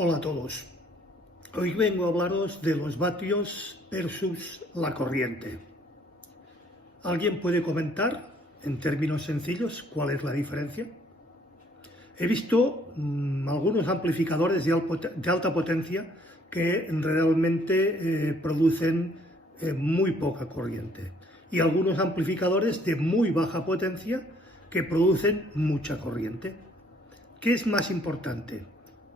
Hola a todos. Hoy vengo a hablaros de los vatios versus la corriente. ¿Alguien puede comentar en términos sencillos cuál es la diferencia? He visto algunos amplificadores de alta potencia que realmente producen muy poca corriente y algunos amplificadores de muy baja potencia que producen mucha corriente. ¿Qué es más importante?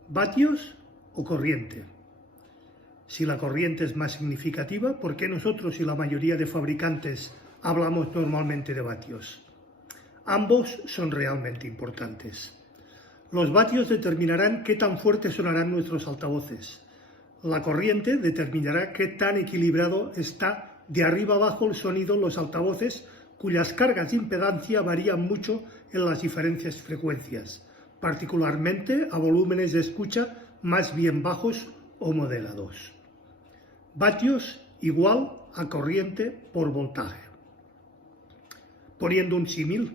¿Vatios o corriente? Si la corriente es más significativa, ¿por qué nosotros y la mayoría de fabricantes hablamos normalmente de vatios? Ambos son realmente importantes. Los vatios determinarán qué tan fuertes sonarán nuestros altavoces. La corriente determinará qué tan equilibrado está de arriba abajo el sonido en los altavoces, cuyas cargas de impedancia varían mucho en las diferentes frecuencias, particularmente a volúmenes de escucha más bien bajos o moderados. Vatios igual a corriente por voltaje. Poniendo un símil,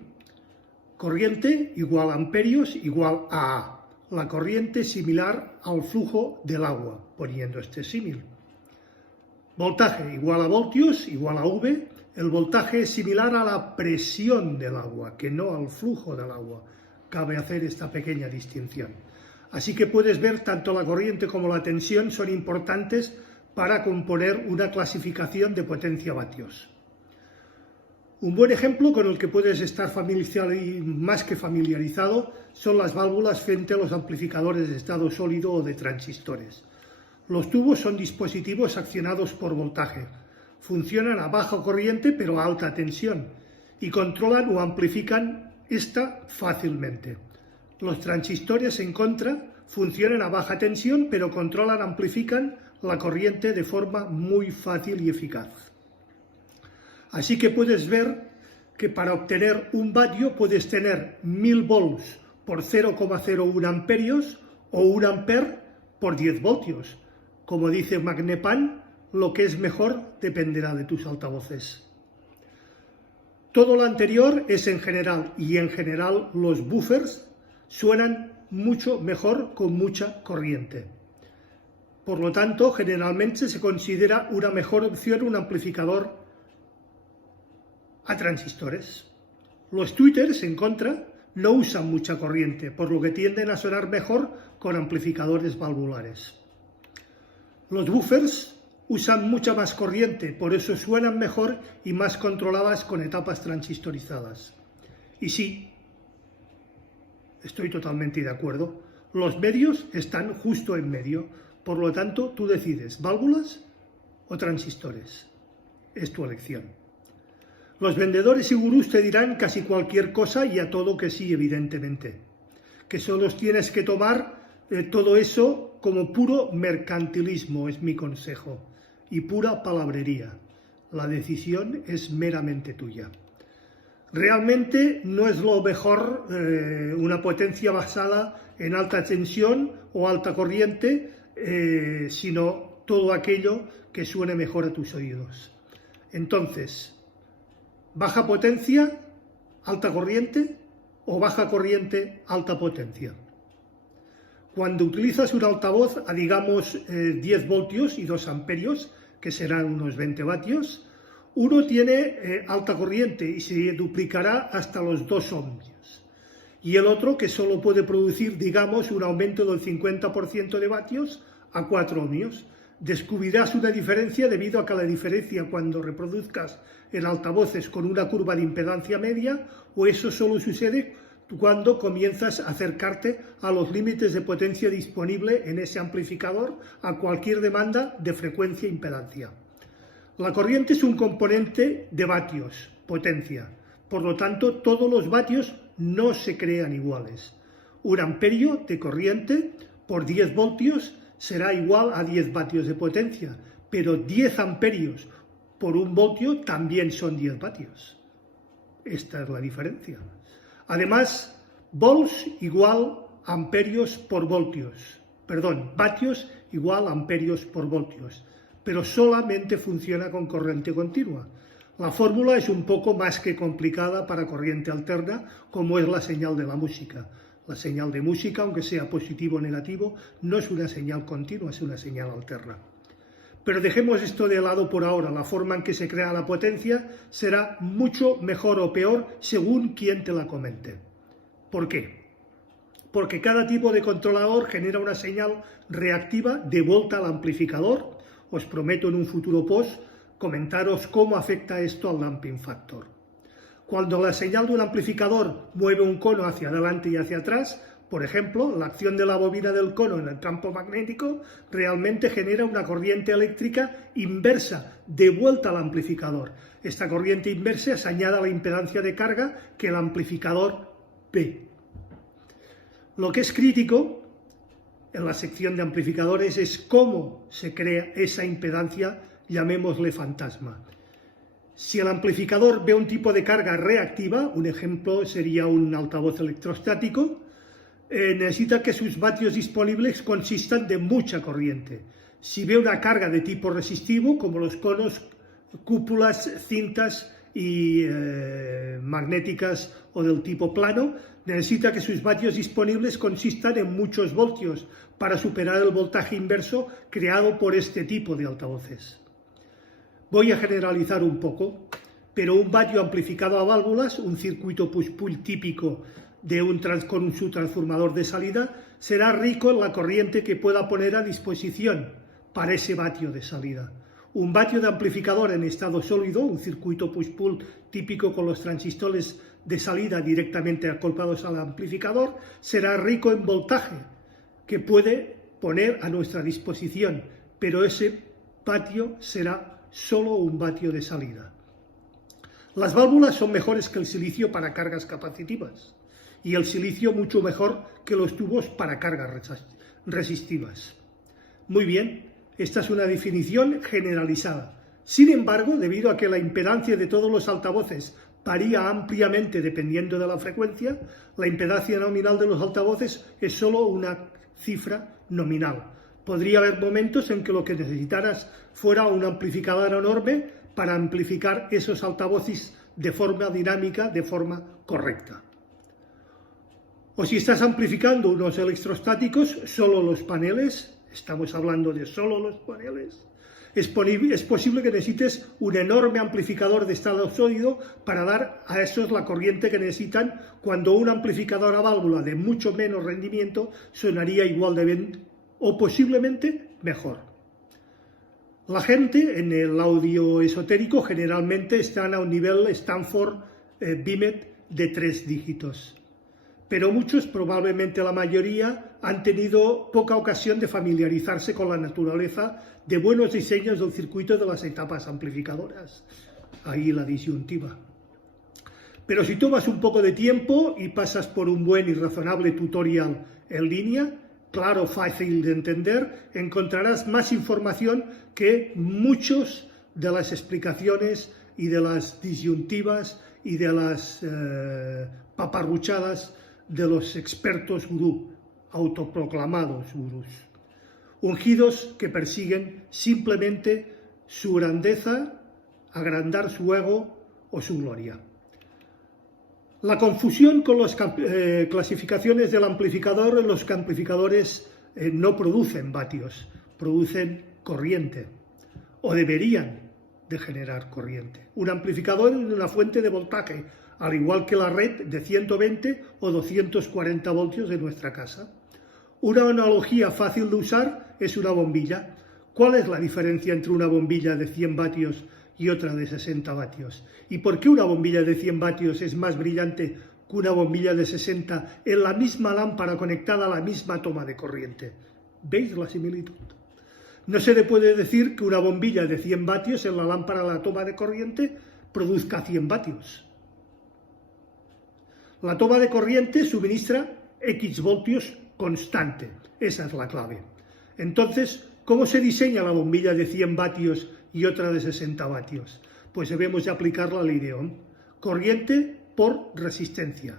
corriente igual a amperios igual a A. La corriente similar al flujo del agua, poniendo este símil. Voltaje igual a voltios igual a V. El voltaje es similar a la presión del agua, que no al flujo del agua. Cabe hacer esta pequeña distinción. Así que puedes ver, tanto la corriente como la tensión son importantes para componer una clasificación de potencia vatios. Un buen ejemplo con el que puedes estar más que familiarizado son las válvulas frente a los amplificadores de estado sólido o de transistores. Los tubos son dispositivos accionados por voltaje. Funcionan a baja corriente pero a alta tensión y controlan o amplifican esta fácilmente. Los transistores, en contra, funcionan a baja tensión pero amplifican la corriente de forma muy fácil y eficaz. Así que puedes ver que para obtener un vatio puedes tener 1000 volts por 0,01 amperios o 1 amper por 10 voltios. Como dice Magnepan, lo que es mejor dependerá de tus altavoces. Todo lo anterior es en general, y en general los buffers suenan mucho mejor con mucha corriente. Por lo tanto, generalmente se considera una mejor opción un amplificador a transistores. Los tweeters, en contra, no usan mucha corriente, por lo que tienden a sonar mejor con amplificadores valvulares. Los buffers usan mucha más corriente, por eso suenan mejor y más controladas con etapas transistorizadas. Y sí, estoy totalmente de acuerdo, los medios están justo en medio, por lo tanto tú decides válvulas o transistores. Es tu elección. Los vendedores y gurús te dirán casi cualquier cosa y a todo que sí, evidentemente. Que solo tienes que tomar todo eso como puro mercantilismo, es mi consejo, y pura palabrería. La decisión es meramente tuya. Realmente no es lo mejor una potencia basada en alta tensión o alta corriente, sino todo aquello que suene mejor a tus oídos. Entonces, ¿baja potencia, alta corriente o baja corriente, alta potencia? Cuando utilizas un altavoz a, digamos, 10 voltios y 2 amperios, que serán unos 20 vatios, uno tiene alta corriente y se duplicará hasta los 2 ohmios. Y el otro, que solo puede producir, digamos, un aumento del 50% de vatios a 4 ohmios. Descubrirás una diferencia debido a que la diferencia cuando reproduzcas en altavoces con una curva de impedancia media, o eso solo sucede cuando comienzas a acercarte a los límites de potencia disponible en ese amplificador a cualquier demanda de frecuencia e impedancia. La corriente es un componente de vatios, potencia. Por lo tanto, todos los vatios no se crean iguales. Un amperio de corriente por 10 voltios será igual a 10 vatios de potencia, pero 10 amperios por 1 voltio también son 10 vatios. Esta es la diferencia. Además, volts igual a amperios por voltios. Vatios igual a amperios por voltios, pero solamente funciona con corriente continua. La fórmula es un poco más que complicada para corriente alterna, como es la señal de la música. La señal de música, aunque sea positivo o negativo, no es una señal continua, es una señal alterna. Pero dejemos esto de lado por ahora. La forma en que se crea la potencia será mucho mejor o peor según quien te la comente. ¿Por qué? Porque cada tipo de controlador genera una señal reactiva de vuelta al amplificador. Os prometo en un futuro post comentaros cómo afecta esto al damping factor. Cuando la señal de un amplificador mueve un cono hacia adelante y hacia atrás, por ejemplo, la acción de la bobina del cono en el campo magnético realmente genera una corriente eléctrica inversa de vuelta al amplificador. Esta corriente inversa se añade a la impedancia de carga que el amplificador ve. Lo que es crítico en la sección de amplificadores es cómo se crea esa impedancia, llamémosle fantasma. Si el amplificador ve un tipo de carga reactiva, un ejemplo sería un altavoz electrostático, necesita que sus vatios disponibles consistan de mucha corriente. Si ve una carga de tipo resistivo, como los conos, cúpulas, cintas y magnéticas o del tipo plano, necesita que sus vatios disponibles consistan en muchos voltios para superar el voltaje inverso creado por este tipo de altavoces. Voy a generalizar un poco, pero un vatio amplificado a válvulas, un circuito push-pull típico con su transformador de salida, será rico en la corriente que pueda poner a disposición para ese vatio de salida. Un vatio de amplificador en estado sólido, un circuito push-pull típico con los transistores de salida directamente acoplados al amplificador, será rico en voltaje que puede poner a nuestra disposición, pero ese vatio será solo un vatio de salida. Las válvulas son mejores que el silicio para cargas capacitivas y el silicio mucho mejor que los tubos para cargas resistivas. Muy bien, esta es una definición generalizada. Sin embargo, debido a que la impedancia de todos los altavoces varía ampliamente dependiendo de la frecuencia, la impedancia nominal de los altavoces es solo una cifra nominal. Podría haber momentos en que lo que necesitaras fuera un amplificador enorme para amplificar esos altavoces de forma dinámica, de forma correcta. O si estás amplificando unos electrostáticos, solo los paneles, estamos hablando de solo los paneles, es posible que necesites un enorme amplificador de estado sólido para dar a esos la corriente que necesitan, cuando un amplificador a válvula de mucho menos rendimiento sonaría igual de bien o posiblemente mejor. La gente en el audio esotérico generalmente están a un nivel Stanford Bimet de 3 dígitos, pero muchos, probablemente la mayoría, han tenido poca ocasión de familiarizarse con la naturaleza de buenos diseños del circuito de las etapas amplificadoras. Ahí la disyuntiva. Pero si tomas un poco de tiempo y pasas por un buen y razonable tutorial en línea, claro, fácil de entender, encontrarás más información que muchas de las explicaciones y de las disyuntivas y de las paparruchadas de los expertos gurú, autoproclamados gurús, ungidos que persiguen simplemente su grandeza, agrandar su ego o su gloria. La confusión con las clasificaciones del amplificador: los amplificadores no producen vatios, producen corriente, o deberían de generar corriente. Un amplificador es una fuente de voltaje, al igual que la red de 120 o 240 voltios de nuestra casa. Una analogía fácil de usar es una bombilla. ¿Cuál es la diferencia entre una bombilla de 100 vatios y otra de 60 vatios? ¿Y por qué una bombilla de 100 vatios es más brillante que una bombilla de 60 en la misma lámpara conectada a la misma toma de corriente? ¿Veis la similitud? No se le puede decir que una bombilla de 100 vatios en la lámpara a la toma de corriente produzca 100 vatios. La toma de corriente suministra X voltios constante. Esa es la clave. Entonces, ¿cómo se diseña la bombilla de 100 vatios y otra de 60 vatios? Pues debemos de aplicar la ley de Ohm. Corriente por resistencia.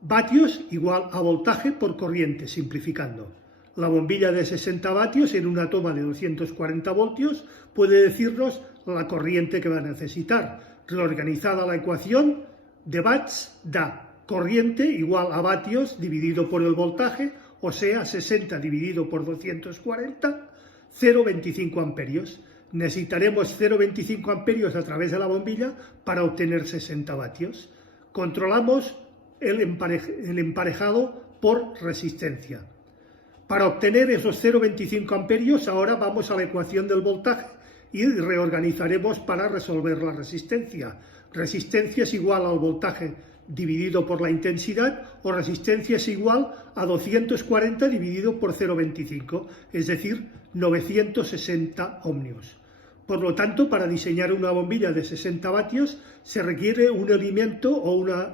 Vatios igual a voltaje por corriente, simplificando. La bombilla de 60 vatios en una toma de 240 voltios puede decirnos la corriente que va a necesitar. Reorganizada la ecuación, de watts da corriente igual a vatios dividido por el voltaje, o sea, 60 dividido por 240, 0,25 amperios. Necesitaremos 0,25 amperios a través de la bombilla para obtener 60 vatios. Controlamos el emparejado por resistencia. Para obtener esos 0,25 amperios, ahora vamos a la ecuación del voltaje y reorganizaremos para resolver la resistencia. Resistencia es igual al voltaje dividido por la intensidad, o resistencia es igual a 240 dividido por 0,25, es decir, 960 ohmios. Por lo tanto, para diseñar una bombilla de 60 vatios se requiere un elemento o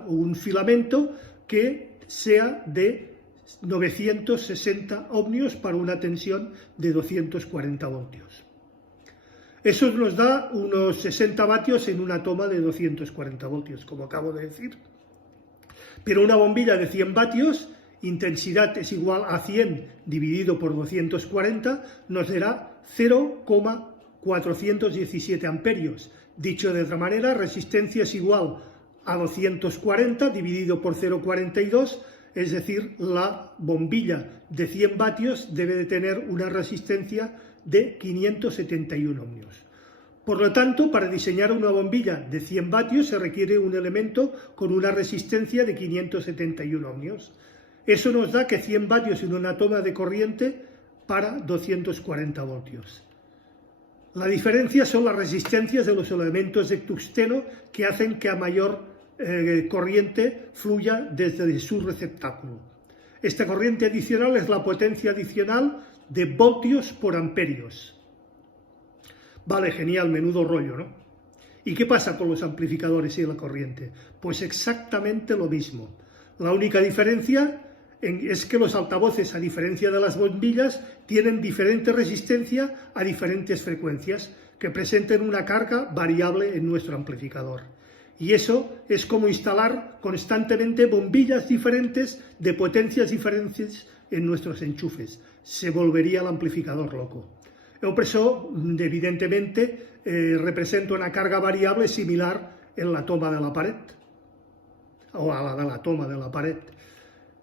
un filamento que sea de 960 ohmios para una tensión de 240 voltios. Eso nos da unos 60 vatios en una toma de 240 voltios, como acabo de decir. Pero una bombilla de 100 vatios, intensidad es igual a 100 dividido por 240, nos dará 0,417 amperios. Dicho de otra manera, resistencia es igual a 240 dividido por 0,42, es decir, la bombilla de 100 vatios debe de tener una resistencia de 571 ohmios. Por lo tanto, para diseñar una bombilla de 100 vatios se requiere un elemento con una resistencia de 571 ohmios. Eso nos da que 100 vatios en una toma de corriente para 240 voltios. La diferencia son las resistencias de los elementos de tungsteno que hacen que a mayor corriente fluya desde su receptáculo. Esta corriente adicional es la potencia adicional de voltios por amperios. Vale, genial, menudo rollo, ¿no? ¿Y qué pasa con los amplificadores y la corriente? Pues exactamente lo mismo. La única diferencia es que los altavoces, a diferencia de las bombillas, tienen diferente resistencia a diferentes frecuencias que presenten una carga variable en nuestro amplificador. Y eso es como instalar constantemente bombillas diferentes de potencias diferentes en nuestros enchufes. Se volvería el amplificador loco. Eso, evidentemente, representa una carga variable similar en la toma de la pared, o a la de la toma de la pared.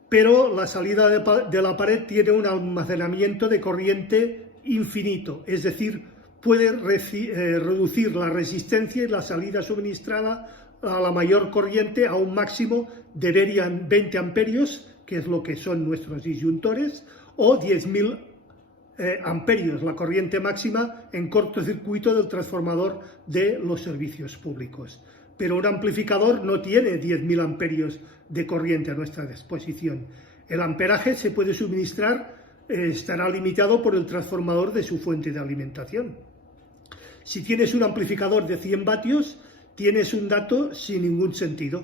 Pero la salida de la pared tiene un almacenamiento de corriente infinito, es decir, puede reducir la resistencia y la salida suministrada a la mayor corriente a un máximo de 20 amperios, que es lo que son nuestros disyuntores, o 10.000 amperios, la corriente máxima en cortocircuito del transformador de los servicios públicos. Pero un amplificador no tiene 10.000 amperios de corriente a nuestra disposición. El amperaje se puede suministrar, estará limitado por el transformador de su fuente de alimentación. Si tienes un amplificador de 100 vatios, tienes un dato sin ningún sentido.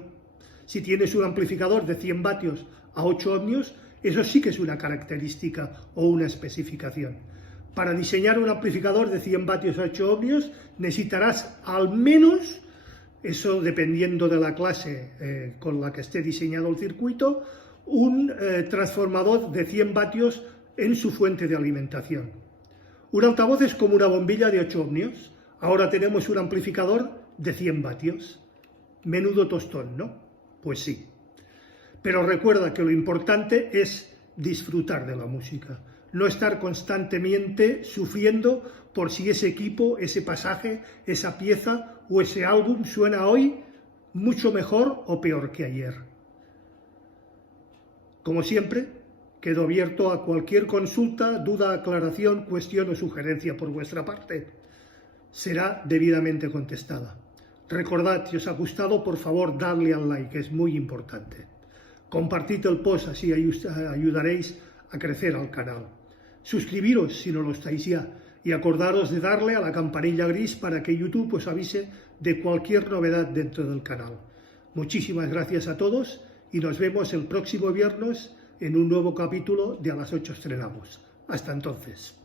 Si tienes un amplificador de 100 vatios a 8 ohmios, eso sí que es una característica o una especificación. Para diseñar un amplificador de 100 vatios a 8 ohmios necesitarás al menos, eso dependiendo de la clase con la que esté diseñado el circuito, un transformador de 100 vatios en su fuente de alimentación. Un altavoz es como una bombilla de 8 ohmios. Ahora tenemos un amplificador de 100 vatios. Menudo tostón, ¿no? Pues sí. Pero recuerda que lo importante es disfrutar de la música, no estar constantemente sufriendo por si ese equipo, ese pasaje, esa pieza o ese álbum suena hoy mucho mejor o peor que ayer. Como siempre, quedo abierto a cualquier consulta, duda, aclaración, cuestión o sugerencia por vuestra parte. Será debidamente contestada. Recordad, si os ha gustado, por favor, dadle al like, es muy importante. Compartid el post, así ayudaréis a crecer al canal. Suscribiros si no lo estáis ya y acordaros de darle a la campanilla gris para que YouTube os avise de cualquier novedad dentro del canal. Muchísimas gracias a todos y nos vemos el próximo viernes en un nuevo capítulo de A las 8 estrenamos. Hasta entonces.